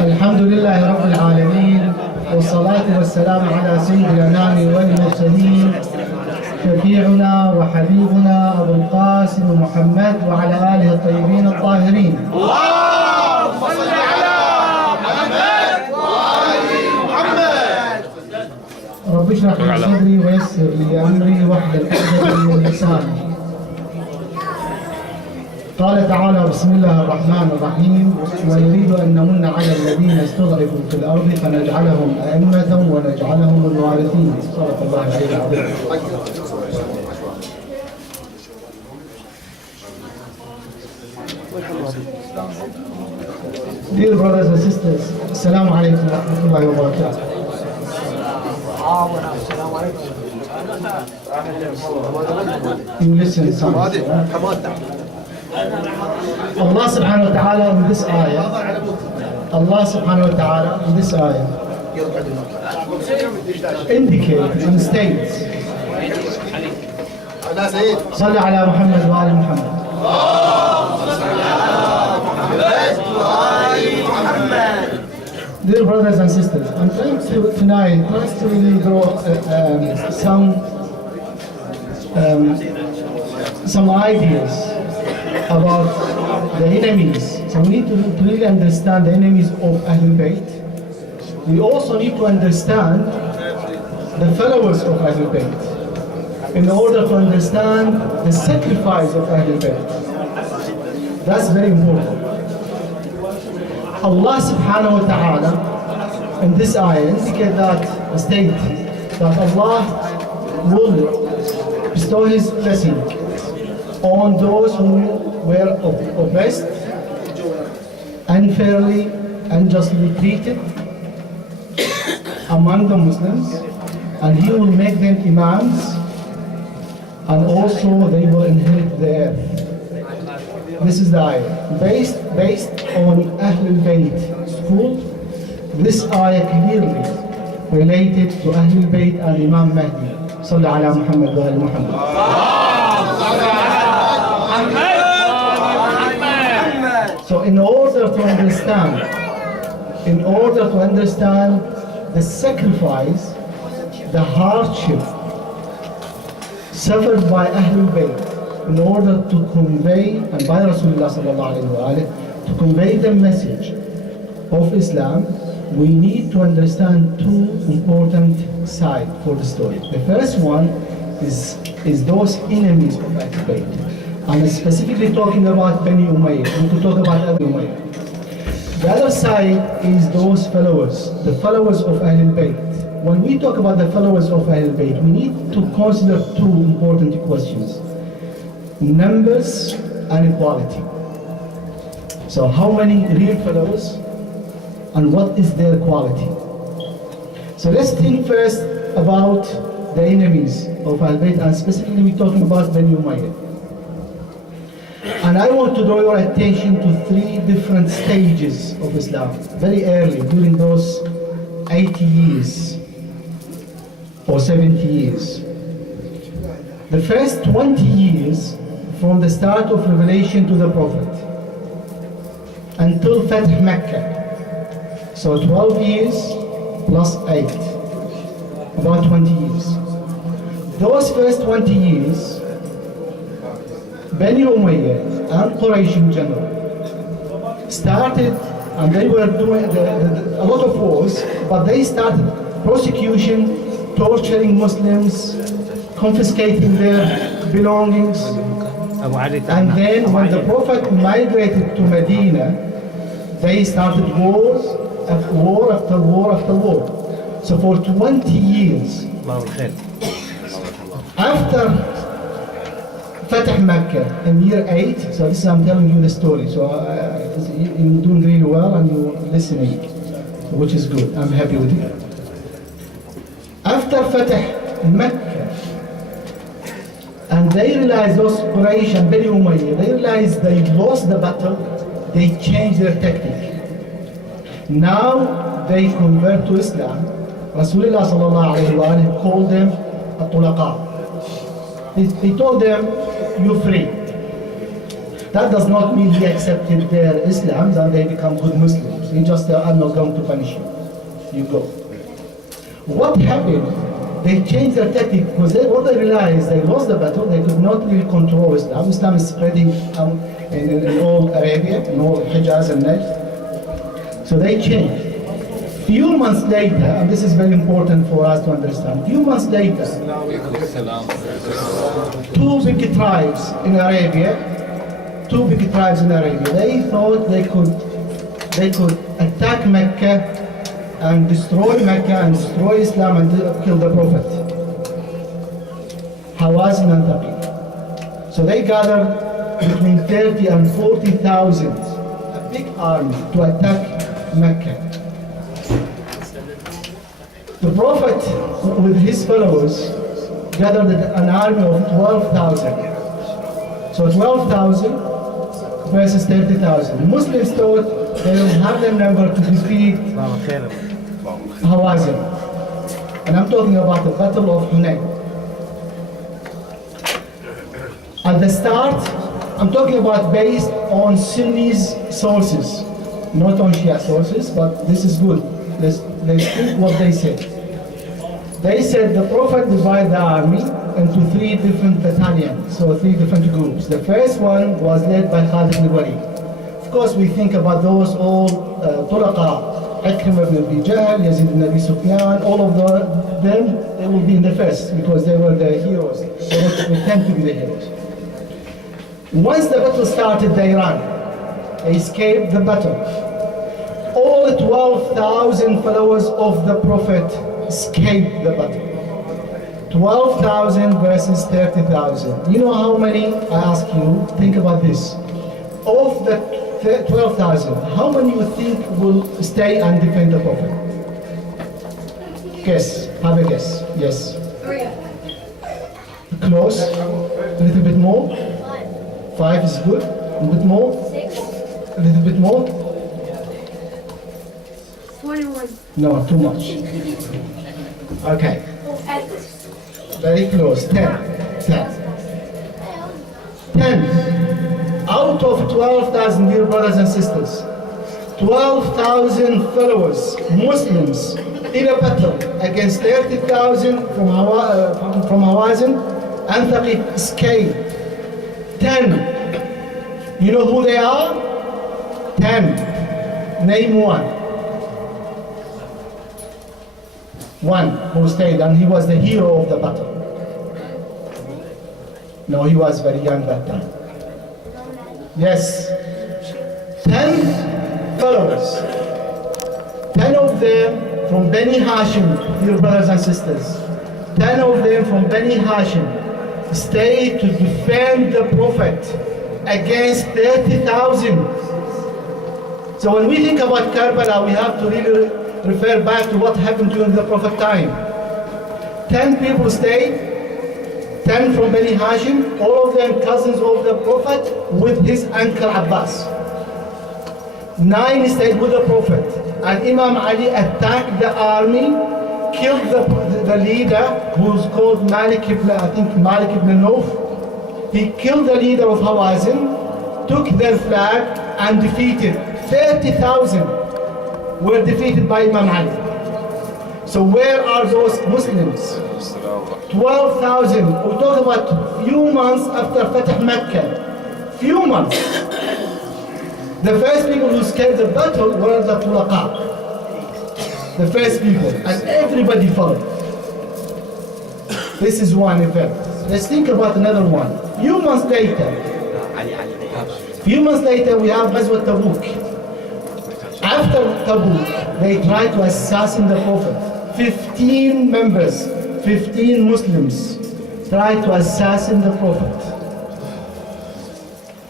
الحمد لله رب العالمين، والصلاة والسلام على سيد الأنام والمرسلين، شفيعنا وحبيبنا أبو القاسم محمد وعلى آله الطيبين الطاهرين. اللهم صل على محمد وآل محمد. رب اشرح لي صدري ويسر لي أمري واحلل عقدة من لساني. قال تعالى: بسم الله الرحمن الرحيم، ونريد أن نمن على الذين استضعفوا في الأرض فنجعلهم أئمة ونجعلهم الوارثين. صدق الله العلي العظيم. Dear brothers and sisters, السلام عليكم ورحمة الله وبركاته. You listen, son. Allah subhanahu wa ta'ala in this ayah, Allah subhanahu wa ta'ala in this ayah indicates and states, صلى على محمد وآل محمد. Dear brothers and sisters, I'm trying to tonight to really draw some ideas about the enemies. So we need to really understand the enemies of Ahlul Bayt. We also need to understand the followers of Ahlul Bayt in order to understand the sacrifice of Ahlul Bayt. That's very important. Allah subhanahu wa ta'ala in this ayah state that Allah will bestow His blessing on those who were oppressed, unfairly, unjustly treated among the Muslims, and He will make them imams, and also they will inherit the earth. This is the ayah. Based on Ahlul Bayt school, this ayah clearly related to Ahlul Bayt and Imam Mahdi. Salli ala Muhammad wa ala Muhammad. So in order to understand the sacrifice, the hardship suffered by Ahlul Bayt, in order to convey, and by Rasulullah sallallahu alayhi wa alayhi, to convey the message of Islam, we need to understand two important sides for the story. The first one is those enemies of Ahlul Bayt. I'm specifically talking about Bani Umayyah. We could talk about Abu Umayyah. The other side is those followers, the followers of Ahlul Bayt. When we talk about the followers of Ahlul Bayt, we need to consider two important questions: numbers and equality. So how many real followers and what is their quality? So let's think first about the enemies of Ahlul Bayt, and specifically we're talking about Bani Umayyah. And I want to draw your attention to three different stages of Islam, very early, during those 80 years or 70 years. The first 20 years, from the start of revelation to the Prophet until Fath Mecca. So 12 years plus 8, about 20 years. Those first 20 years, Bani Umayyah and Quraysh in general started, and they were doing a lot of wars, but they started prosecution, torturing Muslims, confiscating their belongings. And then when the Prophet migrated to Medina, they started war after war after war. So for 20 years, after Fatah Mecca in year 8, so this is, I'm telling you the story, so you're doing really well and you're listening, which is good. I'm happy with you. After Fatah Mecca, and they realized, those Quraysh and Bani Umayyah, they realized they lost the battle, they changed their tactic. Now they convert to Islam. Rasulullah sallallahu alayhi wa sallam called them At-Tulaqa. He told them, you're free. That does not mean he accepted their Islam, then they become good Muslims. He just said, I'm not going to punish you. You go. What happened? They changed their tactic because what they realized, they lost the battle, they could not really control Islam. Islam is spreading in all Arabia, in all Hijaz and Najd. So they changed. Few months later, and this is very important for us to understand, few months later, two big tribes in Arabia, they thought they could attack Mecca and destroy Mecca and destroy Islam and kill the Prophet. Hawazin and Taqi. So they gathered between 30 and 40,000, a big army to attack Mecca. The Prophet with his followers gathered an army of 12,000. So 12,000 versus 30,000. The Muslims thought they will have the number to defeat Hawazin. And I'm talking about the Battle of Hunayn. At the start, I'm talking about based on Sunni's sources, not on Shia sources, but this is good. Let's think what they said. They said the Prophet divided the army into 3 different battalions, so 3 different groups. The first one was led by Khalid ibn Walid. Of course, we think about those all Tulaqa, Ikrimah ibn Abi Jahl, Yazid ibn Abi Sufyan, all of them, they will be in the first because they were the heroes. They tend to be the heroes. Once the battle started, they ran. They escaped the battle. All 12,000 followers of the Prophet escaped the battle. 12,000 versus 30,000. You know how many, I ask you, think about this. Of the 12,000, how many you think will stay and defend the Prophet? Guess, have a guess, yes. 3. Close, a little bit more. 5 is good, a bit more. 6. A little bit more. 21. No, too much. Okay, very close, 10. 10. Out of 12,000, dear brothers and sisters, 12,000 followers, Muslims, in a battle against 30,000 from Hawazin and Taqi escaped. 10. You know who they are? 10. Name one. One who stayed, and he was the hero of the battle. No, he was very young that time. Yes. 10 followers. 10 of them from Bani Hashim, dear brothers and sisters. 10 of them from Bani Hashim stayed to defend the Prophet against 30,000. So when we think about Karbala, we have to really refer back to what happened during the Prophet time. 10 people stayed, 10 from Bani Hashim, all of them cousins of the Prophet with his uncle Abbas. 9 stayed with the Prophet, and Imam Ali attacked the army, killed the leader, who's called Malik ibn Nawf. He killed the leader of Hawazin, took their flag and defeated 30,000 were defeated by Imam Ali. So where are those Muslims? 12,000. We talk about few months after Fatah Mecca. Few months. The first people who escaped the battle were the Tulaqa. The first people. And everybody followed. This is one event. Let's think about another one. Few months later, we have Ghazwat Tabuk. After Tabuk, they tried to assassinate the Prophet. 15 members, 15 Muslims tried to assassinate the Prophet.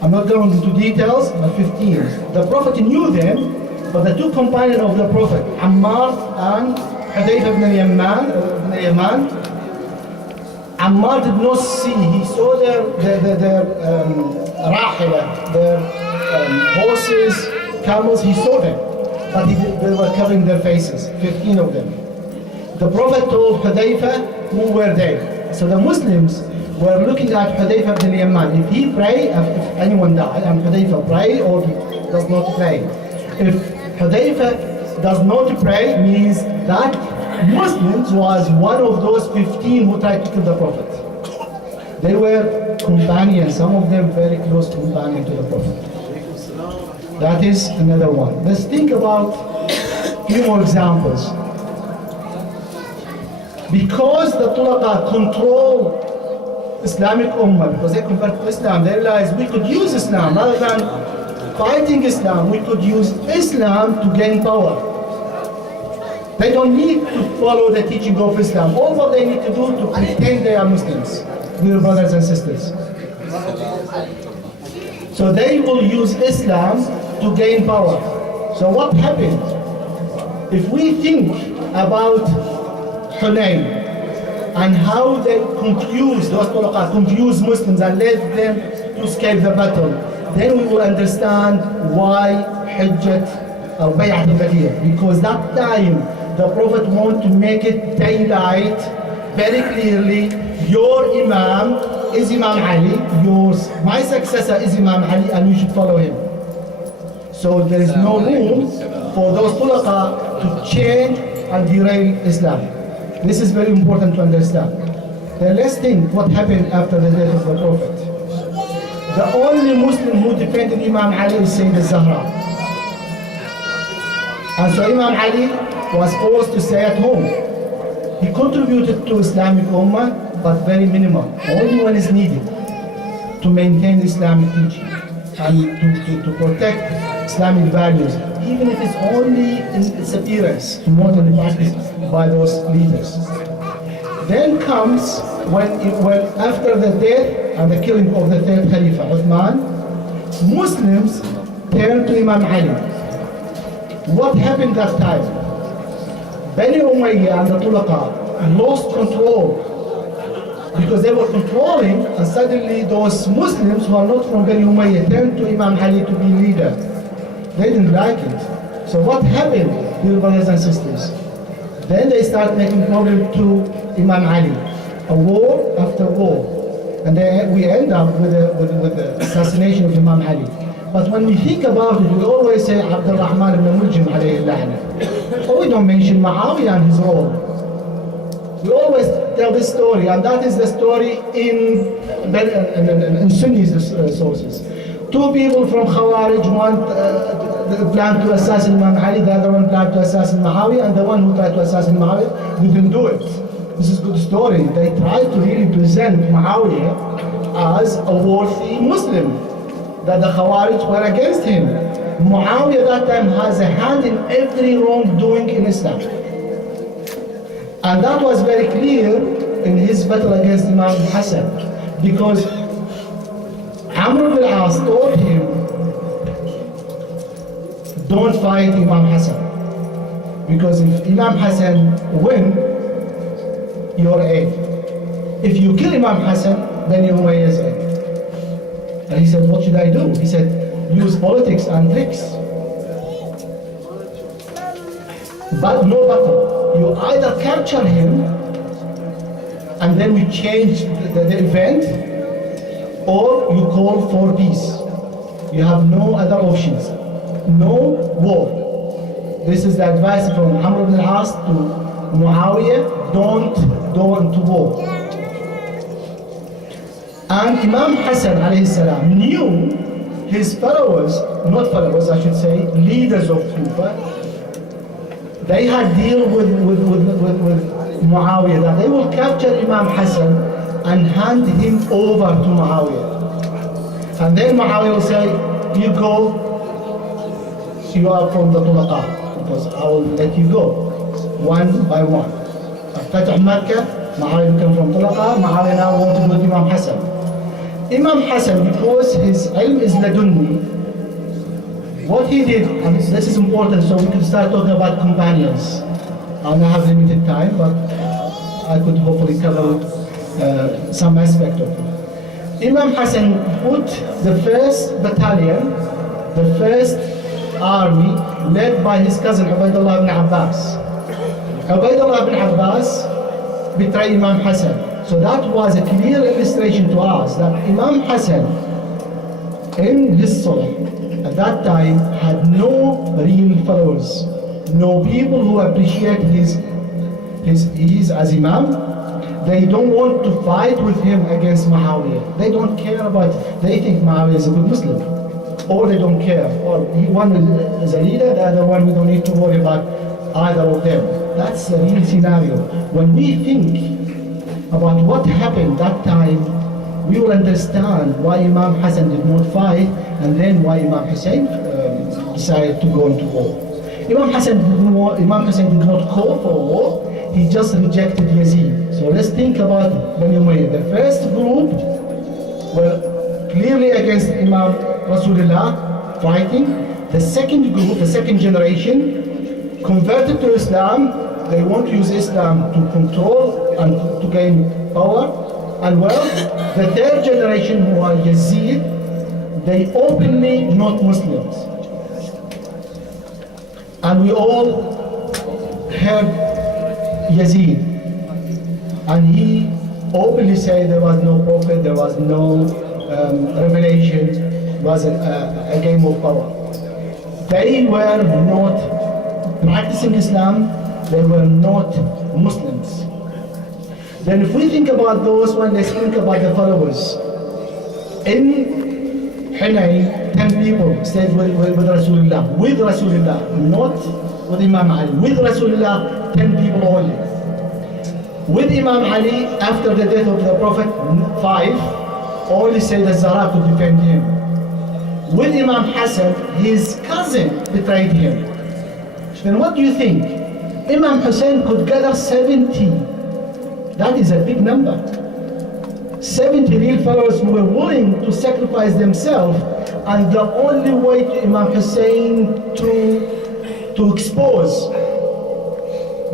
I'm not going into details, but 15. The Prophet knew them, but the 2 companions of the Prophet, Ammar and Hudayfa ibn Yaman, Ammar did not see. He saw their rahila, their horses, camels, he saw them, but they were covering their faces, 15 of them. The Prophet told Hudayfa who were they. So the Muslims we're looking at Hudayfa ibn al-Yaman. If he pray, if anyone die, and Hudayfa pray or he does not pray. If Hudayfa does not pray, means that Muslims was one of those 15 who tried to kill the Prophet. They were companions, some of them very close companions to the Prophet. That is another one. Let's think about a few more examples. Because the Tulaqa control Islamic Ummah, because they convert to Islam, they realized we could use Islam rather than fighting Islam, we could use Islam to gain power. They don't need to follow the teaching of Islam. All what they need to do to pretend they are Muslims, dear brothers and sisters. So they will use Islam to gain power. So what happened? If we think about Hunayn and how they confused Muslims and led them to escape the battle, then we will understand why Hajjat or Bay'at al-Badiyah. Because that time the Prophet wanted to make it daylight very clearly. Your Imam is Imam Ali, my successor is Imam Ali, and you should follow him. So there is no room for those Tulaqa to change and derail Islam. This is very important to understand. Then let's think what happened after the death of the Prophet. The only Muslim who defended Imam Ali is Sayyid al-Zahra. And so Imam Ali was forced to stay at home. He contributed to Islamic Ummah, but very minimal. Only one is needed to maintain Islamic teaching and to protect Islamic values, even if it's only in its appearance, more than practiced by those leaders. Then comes when after the death and the killing of the third Khalifa, Uthman, Muslims turned to Imam Ali. What happened that time? Bani Umayyah and the Tulaqa lost control because they were controlling, and suddenly those Muslims who are not from Bani Umayyah turned to Imam Ali to be leader. They didn't like it. So what happened, dear brothers and sisters? Then they start making problem to Imam Ali, a war after war. And then we end up with the assassination of Imam Ali. But when we think about it, we always say Abdul Rahman ibn Muljim alayhi la'na. But we don't mention Muawiyah and his role. We always tell this story, and that is the story in Sunni sources. Two people from Khawarij, one planned to assassin Imam Ali, the other one planned to assassin Muawiyah, and the one who tried to assassin Muawiyah didn't do it. This is a good story. They tried to really present Muawiyah as a worthy Muslim, that the Khawarij were against him. Muawiyah that time has a hand in every wrongdoing in Islam. And that was very clear in his battle against Imam Hassan, because Amr ibn al-As told him, don't fight Imam Hassan, because if Imam Hassan win, you're A. If you kill Imam Hassan, then you're Umayyah's A. And he said, what should I do? He said, use politics and tricks. But no battle. You either capture him, and then we change the event, or you call for peace. You have no other options. No war. This is the advice from Amr ibn al-As to Muawiyah, don't go into war. And Imam Hassan alayhi salam knew his followers, not followers I should say, leaders of Kufa, they had deal with Muawiyah, that they will capture Imam Hassan and hand him over to Muawiyah. And then Muawiyah will say, you go, you are from the Tulaqa, because I will let you go, one by one. After Makkah, Muawiyah became from Tulaqa, Muawiyah now wanted to go to Imam Hassan. Imam Hassan, because his ilm is ladunni, what he did, and this is important so we can start talking about companions. I now have limited time, but I could hopefully cover some aspect of it. Imam Hassan put the first battalion, the first army, led by his cousin Ubaidullah ibn Abbas. Ubaidullah ibn Abbas betrayed Imam Hassan. So that was a clear illustration to us that Imam Hassan in his sulh at that time had no real followers, no people who appreciate his as Imam. They don't want to fight with him against Muawiyah. They don't care about it. They think Muawiyah is a good Muslim. Or they don't care. Or one is a leader, the other one we don't need to worry about either of them. That's the real scenario. When we think about what happened that time, we will understand why Imam Hassan did not fight and then why Imam Hussein decided to go into war. Imam Hassan did not call for war. He just rejected Yazid. So let's think about Bani Umayyah. The first group were clearly against Imam Rasulullah fighting. The second group, the second generation, converted to Islam. They want to use Islam to control and to gain power and wealth. The third generation, who are Yazid, they openly not Muslims. And we all heard Yazid, and he openly said there was no prophet, there was no revelation, it was a game of power. They were not practicing Islam, they were not Muslims. Then if we think about those ones, let's think about the followers. In Hunayn, 10 people stayed with Rasulullah, not with Imam Ali, with Rasulullah, 10 people only. With Imam Ali, after the death of the Prophet, 5, only Sayyid al-Zahra could defend him. With Imam Hassan, his cousin betrayed him. Then what do you think? Imam Hussein could gather 70. That is a big number. 70 real followers who were willing to sacrifice themselves, and the only way to Imam Hussein to expose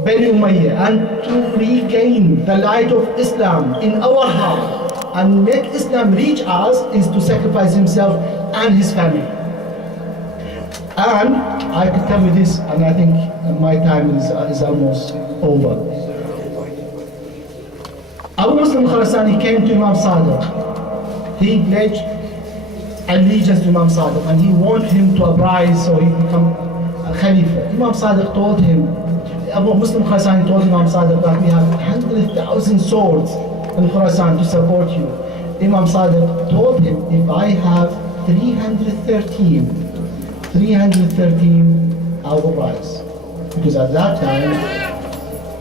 Bani Umayyah and to regain the light of Islam in our heart and make Islam reach us is to sacrifice himself and his family. And I can tell you this, and I think my time is almost over. Abu Muslim Khurasani came to Imam Sadiq. He pledged allegiance to Imam Sadiq and he wanted him to uprise so he become a Khalifa. Imam Sadiq told him, Abu Muslim Khurasani told Imam Sadiq that we have 100,000 swords in Khurasan to support you. Imam Sadiq told him, if I have 313, I will rise. Because at that time,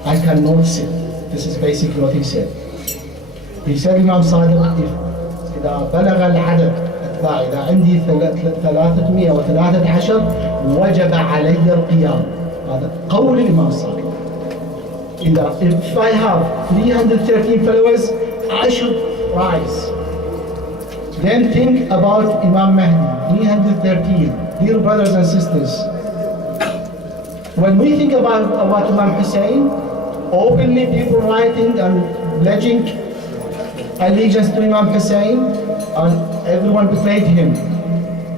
I cannot sit. This is basically what he said. He said, Imam Sadiq, إذا بلغ العدد أتباع إذا عندي 313 وجب علي القيام. هذا قول الإمام الصادق. If I have 313 followers, I should rise. Then think about Imam Mahdi, 313. Dear brothers and sisters, when we think about Imam Hussein, openly people writing and pledging allegiance to Imam Hussein, and everyone betrayed him.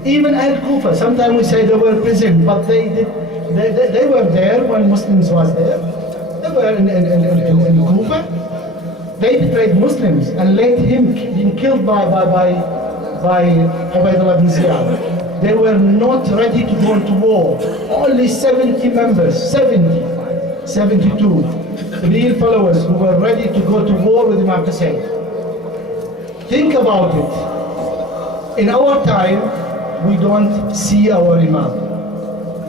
Even Al-Kufa, sometimes we say they were in prison, but they were there when Muslims was there. They were in Kufa. They betrayed Muslims and let him being killed by Ubaydullah bin Ziyad. They were not ready to go into war. Only 70 members, 72 real followers who were ready to go to war with Imam Hussein. Think about it. In our time, we don't see our Imam.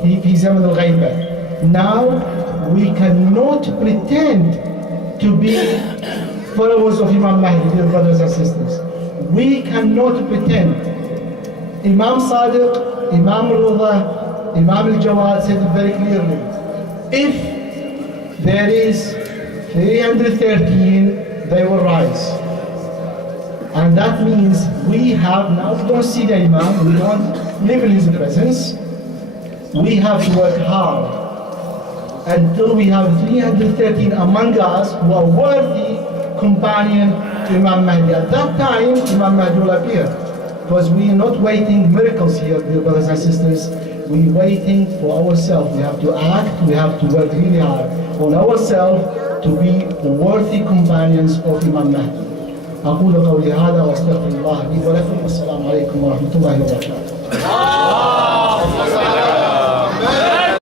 He's Zaman al-Ghaiba. Now, we cannot pretend to be followers of Imam Mahdi, dear brothers and sisters. We cannot pretend. Imam Sadiq, Imam al-Rudha, Imam al-Jawad said it very clearly. If there is 313, they will rise. And that means we have now, we don't see the Imam, we don't live in his presence. We have to work hard until we have 313 among us who are worthy companion to Imam Mahdi. At that time, Imam Mahdi will appear. Because we are not waiting miracles here, dear brothers and sisters. We're waiting for ourselves. We have to act, we have to work really hard on ourselves to be worthy companions of Imam Mahdi. أقول قولي هذا وأستغفر الله لي ولكم والسلام عليكم ورحمة الله وبركاته.